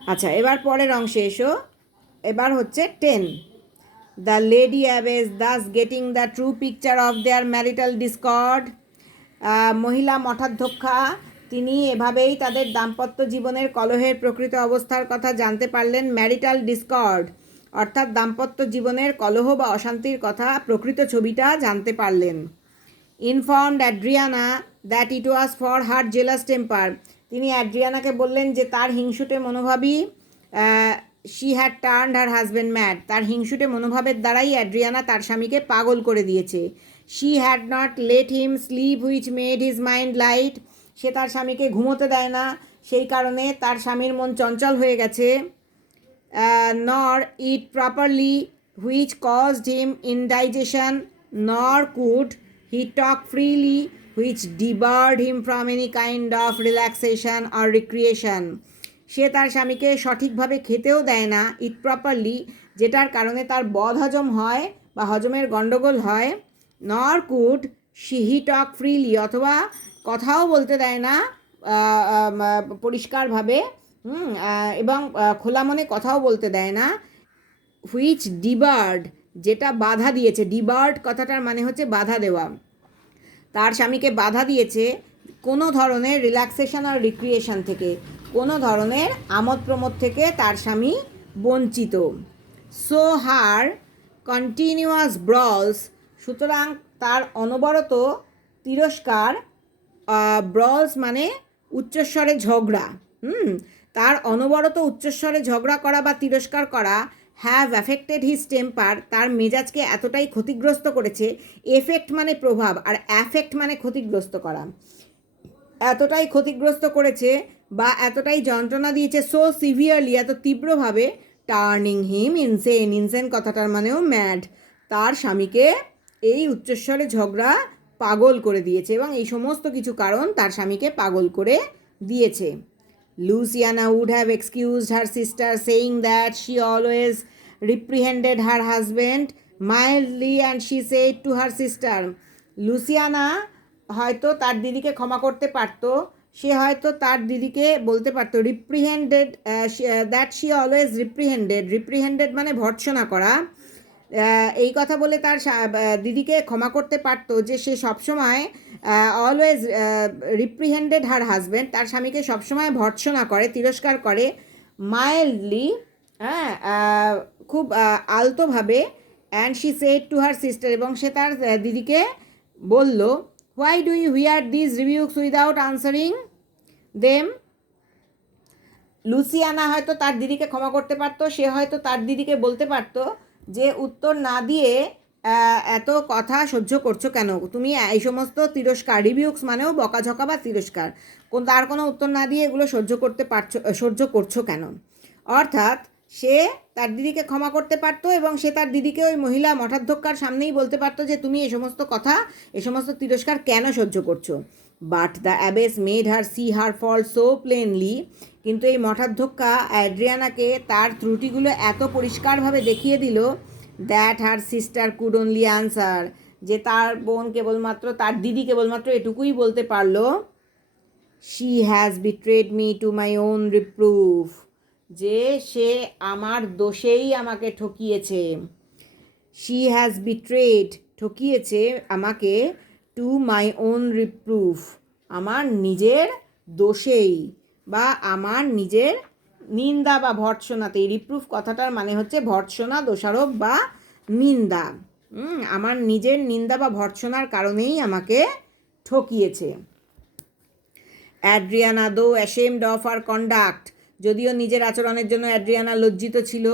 আচ্ছা, এবার পরের অংশে এসো। এবার হচ্ছে 10। The lady abbess Das getting the true picture of their marital Discord. মহিলা মঠাধ্যক্ষা তিনি এভাবেই তাদের দাম্পত্য জীবনের কলহের প্রকৃত অবস্থার কথা জানতে পারলেন। ম্যারিটাল ডিসকর্ড অর্থাৎ দাম্পত্য জীবনের কলহ বা অশান্তির কথা, প্রকৃত ছবিটা জানতে পারলেন। Informed Adriana that it was for her jealous temper. তিনি অ্যাড্রিয়ানাকে বললেন যে তার হিংসুটে মনোভাবই she had turned her husband mad. তার হিংসুটে মনোভাবের দ্বারাই অ্যাড্রিয়ানা তার স্বামীকে পাগল করে দিয়েছে। She had not let him sleep which made his mind light. সে তার স্বামীকে ঘুমোতে দেয় না, সেই কারণে তার স্বামীর মন চঞ্চল হয়ে গেছে। Nor eat properly which caused him indigestion, nor could he talk freely which debarred him from any kind of relaxation or recreation. সে তার স্বামীকে সঠিকভাবে খেতেও দেয় না, ইট প্রপারলি, যেটার কারণে তার বদহজম হয় বা হজমের গণ্ডগোল হয়। নর কুড হি টক ফ্রিলি, অথবা কথাও বলতে দেয় না পরিষ্কারভাবে, এবং খোলা মনে কথাও বলতে দেয় না। হুইচ ডিবার্ড, যেটা বাধা দিয়েছে। ডিবার্ড কথাটার মানে হচ্ছে বাধা দেওয়া। তার স্বামীকে বাধা দিয়েছে কোনো ধরনের রিল্যাক্সেশন আর রিক্রিয়েশন থেকে, কোনো ধরনের আমোদ প্রমোদ থেকে তার স্বামী বঞ্চিত। সো হার কন্টিনিউয়াস ব্রলস, সুতরাং তার অনবরত তিরস্কার, ব্রলস মানে উচ্চস্বরে ঝগড়া, তার অনবরত উচ্চস্বরে ঝগড়া করা বা তিরস্কার করা হ্যাভ অ্যাফেক্টেড হিজ টেম্পার, তার মেজাজকে এতটাই ক্ষতিগ্রস্ত করেছে। এফেক্ট মানে প্রভাব, আর অ্যাফেক্ট মানে ক্ষতিগ্রস্ত করা। এতটাই ক্ষতিগ্রস্ত করেছে বা এতটাই যন্ত্রণা দিয়েছে, সো সিভিয়ারলি, এত তীব্রভাবে, টার্নিং হিম ইনসেন। ইনসেন কথাটার মানেও ম্যাড। তার স্বামীকে এই উচ্চস্বরে ঝগড়া পাগল করে দিয়েছে, এবং এই সমস্ত কিছু কারণ তার স্বামীকে পাগল করে দিয়েছে। Luciana would have excused her sister, saying that she always reprehended her husband mildly, and she said to her sister, Louisiana হয়তো তার দিদিকে ক্ষমা করতে পারত, সে হয়তো তার দিদিকে বলতে পারতো রিপ্রিহেন্ডেড, দ্যাট শি অলওয়েজ রিপ্রিহেন্ডেড মানে ভর্ৎসনা করা, এই কথা বলে তার দিদিকে ক্ষমা করতে পারতো যে সে সবসময় অলওয়েজ রিপ্রিহেন্ডেড হার হাজব্যান্ড, তার স্বামীকে সবসময় ভর্ৎসনা করে, তিরস্কার করে, মাইল্ডলি, হ্যাঁ, খুব আলতোভাবে। And she said to her sister, এবং সে তার দিদিকে বলল, why do you hear this reviews without answering them. Luciana হয়তো তার দিদিকে ক্ষমা করতে পারতো, সে হয়তো তার দিদিকে বলতে পারতো যে উত্তর না দিয়ে এত কথা সহ্য করছো কেন তুমি, এই সমস্ত তিরস্কার, রিভিউস মানেও বকাঝকা বা তিরস্কার, তার কোনো উত্তর না দিয়ে এগুলো সহ্য করছো কেন। অর্থাৎ সে তার দিদিকে ক্ষমা করতে পারতো, এবং সে তার দিদিকে ওই মহিলা মঠাধ্যক্ষার সামনেই বলতে পারতো যে তুমি এই সমস্ত কথা, এই সমস্ত তিরস্কার কেন সহ্য করছো। But the abbess made her see her fault so plainly, কিন্তু এই মঠাধ্যক্ষা অ্যাড্রিয়ানাকে তার ত্রুটিগুলো এত পরিষ্কারভাবে দেখিয়ে দিল, that her sister could only answer, যে তার বোন কেবলমাত্র, তার দিদি কেবলমাত্র এটুকুই বলতে পারলো, she has betrayed me to my own reproof, যে সে আমার দোষেই আমাকে ঠকিয়েছে। শি হ্যাজ বিট্রেড, ঠকিয়েছে আমাকে, টু মাই ওন রিপ্রুফ, আমার নিজের দোষেই বা আমার নিজের নিন্দা বা ভর্ৎসনাতে। রিপ্রুফ কথাটার মানে হচ্ছে ভর্ৎসনা, দোষারোপ বা নিন্দা। আমার নিজের নিন্দা বা ভর্ৎসনার কারণেই আমাকে ঠকিয়েছে। Adriana though ashamed of her conduct, যদিও নিজের আচরণের জন্য অ্যাড্রিয়ানা লজ্জিত ছিল,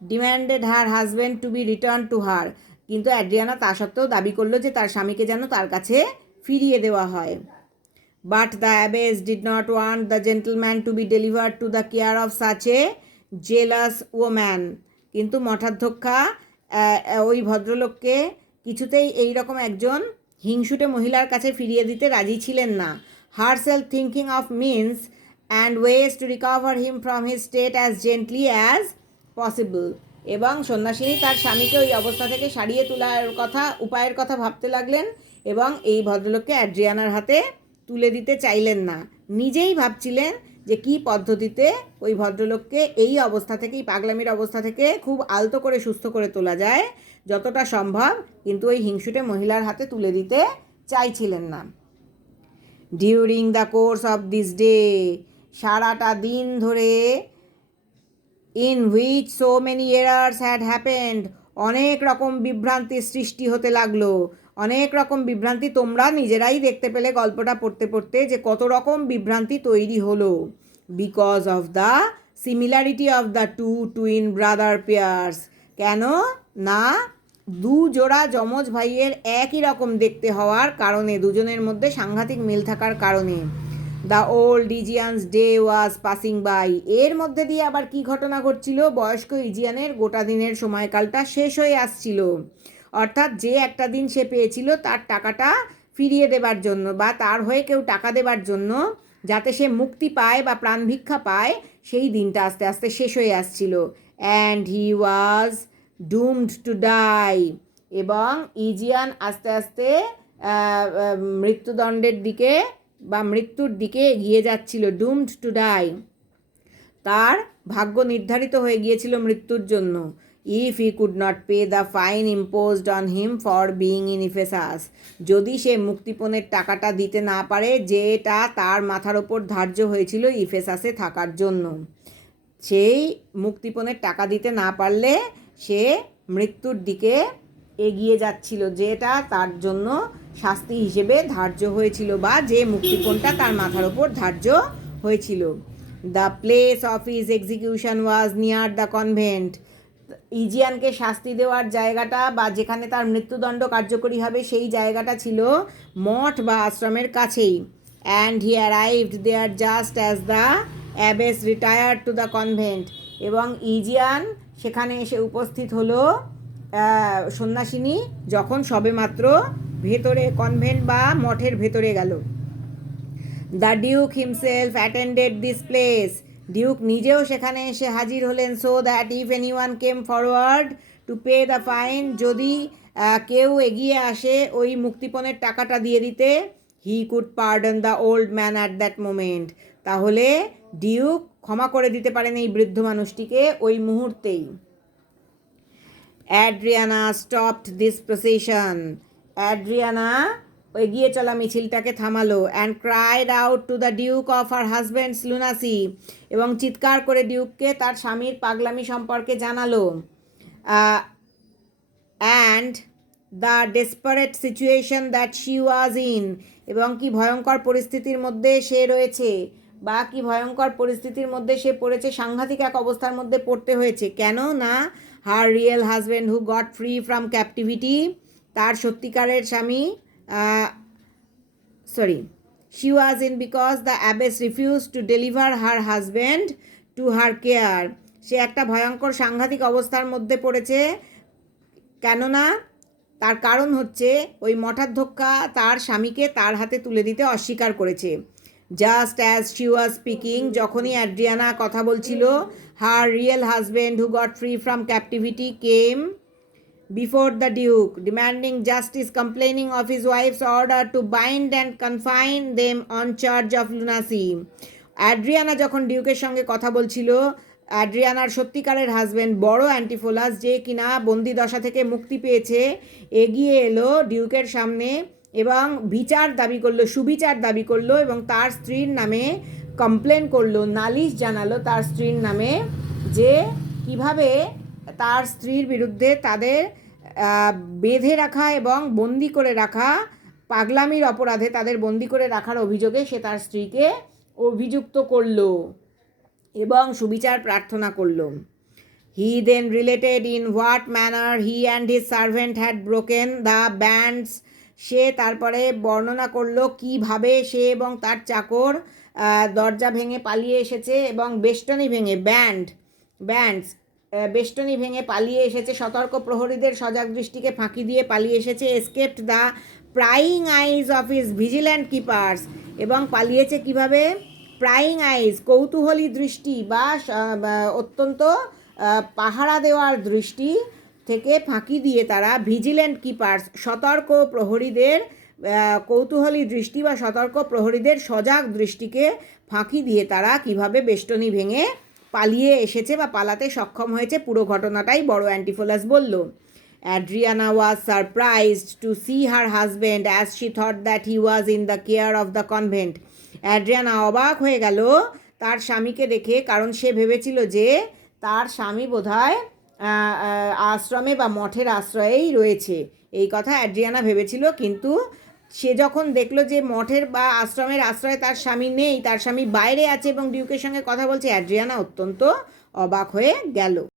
demanded her husband to be return to her, কিন্তু অ্যাড্রিয়ানা তা সত্ত্বেও দাবি করলো যে তার স্বামীকে যেন তার কাছে ফিরিয়ে দেওয়া হয়। But the abbess did not want the gentleman to be delivered to the care of such a jealous woman, কিন্তু মঠাধ্যক্ষা ওই ভদ্রলোককে কিছুতেই এই রকম একজন হিংসুটে মহিলার কাছে ফিরিয়ে দিতে রাজি ছিলেন না। herself thinking of means and ways to recover him from his state as gently as possible, এবং সন্ন্যাসিনী তার স্বামীকে ওই অবস্থা থেকে সারিয়ে তোলার কথা, উপায়ের কথা ভাবতে লাগলেন, এবং এই ভদ্রলোককে অ্যাড্রিয়ানার হাতে তুলে দিতে চাইলেন না। নিজেই ভাবছিলেন যে কী পদ্ধতিতে ওই ভদ্রলোককে এই অবস্থা থেকেই পাগলামির অবস্থা থেকে খুব আলতো করে সুস্থ করে তোলা যায় যতটা সম্ভব, কিন্তু ওই হিংসুটে মহিলার হাতে তুলে দিতে চাইছিলেন না। During the course of this day, সারাটা দিন ধরে, in which so many errors had happened, অনেক রকম বিভ্রান্তির সৃষ্টি হতে লাগলো। অনেক রকম বিভ্রান্তি তোমরা নিজেরাই দেখতে পেলে গল্পটা পড়তে পড়তে যে কত রকম বিভ্রান্তি তৈরি হলো। Because of the similarity of the two twin brother pairs, কেন না দু জোড়া যমজ ভাইয়ের একই রকম দেখতে হওয়ার কারণে, দুজনের মধ্যে সাংঘাতিক মিল থাকার কারণে। The old Aegeon's day was passing by, এর মধ্যে দিয়ে আবার কি ঘটনা ঘটছিল, বয়স্ক ইজিয়ানের গোটা দিনের সময়কালটা শেষ হয়ে আসছিল, অর্থাৎ যে একটা দিন সে পেয়েছিল তার টাকাটা ফিরিয়ে দেবার জন্য বা তার হয়ে কেউ টাকা দেবার জন্য, যাতে সে মুক্তি পায় বা প্রাণভিক্ষা পায়, সেই দিনটা আস্তে আস্তে শেষ হয়ে আসছিল। And he was doomed to die, এবং ইজিয়ান আস্তে আস্তে মৃত্যুদণ্ডের দিকে বা মৃত্যুর দিকে এগিয়ে যাচ্ছিল। ডুমড টু ডাই, তার ভাগ্য নির্ধারিত হয়ে গিয়েছিল মৃত্যুর জন্য। If he could not pay the fine imposed on him for being in Ephesus, যদি সে মুক্তিপণের টাকাটা দিতে না পারে যেটা তার মাথার ওপর ধার্য হয়েছিল ইফেসাসে থাকার জন্য, সেই মুক্তিপণের টাকা দিতে না পারলে সে মৃত্যুর দিকে এগিয়ে যাচ্ছিল, যেটা তার জন্য শাস্তি হিসেবে ধার্য হয়েছিল বা যে মুক্তিপণটা তার মাথার ওপর ধার্য হয়েছিল। The place of his execution was near the convent, ইজিয়ানকে শাস্তি দেওয়ার জায়গাটা বা যেখানে তার মৃত্যুদণ্ড কার্যকরী হবে সেই জায়গাটা ছিল মঠ বা আশ্রমের কাছেই। And he arrived there just as the abbess retired to the convent, এবং ইজিয়ান সেখানে এসে উপস্থিত হলো সন্ন্যাসিনী যখন সবেমাত্র ভেতরে কনভেন্ট বা মঠের ভেতরে গেল। The Duke himself attended this place, Duke নিজেও সেখানে এসে হাজির হলেন। So that if anyone came forward to pay the fine, যদি কেউ এগিয়ে আসে ওই মুক্তিপণের টাকাটা দিয়ে দিতে, he could pardon the old man at that moment, তাহলে ডিউক ক্ষমা করে দিতে পারেন এই বৃদ্ধ মানুষটিকে ওই মুহূর্তেই। Adriana stopped this procession, Adriana এগিয়ে চলা মিছিলটাকে থামালো। And cried out to the Duke of her husbands লুনাসি, এবং চিৎকার করে ডিউককে তার স্বামীর পাগলামি সম্পর্কে জানালো। And the desperate situation that she was in, এবং কি ভয়ঙ্কর পরিস্থিতির মধ্যে সে রয়েছে বা কি ভয়ঙ্কর পরিস্থিতির মধ্যে সে পড়েছে, সাংঘাতিক এক অবস্থার মধ্যে পড়তে হয়েছে। কেন না her real husband who got free from captivity, তার সত্যিকারের স্বামী she was in because the abbess refused to deliver her husband to her care, সে একটা ভয়ঙ্কর সাংঘাতিক অবস্থার মধ্যে পড়েছে, কেননা তার কারণ হচ্ছে ওই মঠাধ্যক্ষা তার স্বামীকে তার হাতে তুলে দিতে অস্বীকার করেছে। Just as she was speaking, যখনই অ্যাড্রিয়ানা কথা বলছিল, her real husband who got free from captivity came before the Duke, demanding justice, complaining of his wife's order to bind and confine them on charge of lunacy. Adriana যখন ডিউকের সঙ্গে কথা বলছিল, অ্যাড্রিয়ানার সত্যিকারের husband বড় Antipholus, যে কিনা বন্দি দশা থেকে মুক্তি পেয়েছে, এগিয়ে এলো ডিউকের সামনে এবং বিচার দাবি করলো, সুবিচার দাবি করলো, এবং তার স্ত্রীর নামে কমপ্লেন করলো, নালিশ জানালো তার স্ত্রীর নামে, যে কিভাবে তার স্ত্রীর বিরুদ্ধে তাদের বেঁধে রাখা এবং বন্দি করে রাখা, পাগলামির অপরাধে তাদের বন্দি করে রাখার অভিযোগে সে তার স্ত্রীকে অভিযুক্ত করল এবং সুবিচার প্রার্থনা করল। He then related in what manner he and his servant had broken the bands, সে তারপরে বর্ণনা করল কিভাবে সে এবং তার চাকর দরজা ভেঙে পালিয়ে এসেছে এবং বেষ্টনী ভেঙে বেষ্টনী ভেঙে পালিয়ে এসেছে, সতর্ক প্রহরীদের সজাগ দৃষ্টিকে ফাঁকি দিয়ে পালিয়ে এসেছে। Escaped the prying eyes of his vigilant keepers, এবং পালিয়েছে কিভাবে, প্রাইং আইজ কৌতূহলী দৃষ্টি বা অত্যন্ত পাহারা দেওয়ার দৃষ্টি থেকে ফাঁকি দিয়ে তারা ভিজিল্যান্ট কিপার্স সতর্ক প্রহরীদের কৌতূহলী দৃষ্টি বা সতর্ক প্রহরীদের সজাগ দৃষ্টিকে ফাঁকি দিয়ে তারা কিভাবে বেষ্টনী ভেঙে পালিয়ে এসেছে বা পালাতে সক্ষম হয়েছে, পুরো ঘটনাটাই বড় অ্যান্টিফোলাস বলল। Adriana was surprised to see her husband as she thought that he was in the care of the convent. Adriana অবাক হয়ে গেল তার স্বামীকে দেখে, কারণ সে ভেবেছিল যে তার স্বামী বোধহয় আশ্রমে বা মঠের আশ্রয়েই রয়েছে, এই কথা অ্যাড্রিয়ানা ভেবেছিল। কিন্তু সে যখন দেখলো যে মঠের বা আশ্রমের আশ্রয়ে তার স্বামী নেই, তার স্বামী বাইরে আছে এবং ডিউকের সঙ্গে কথা বলছে, অ্যাড্রিয়ানা অত্যন্ত অবাক হয়ে গেল।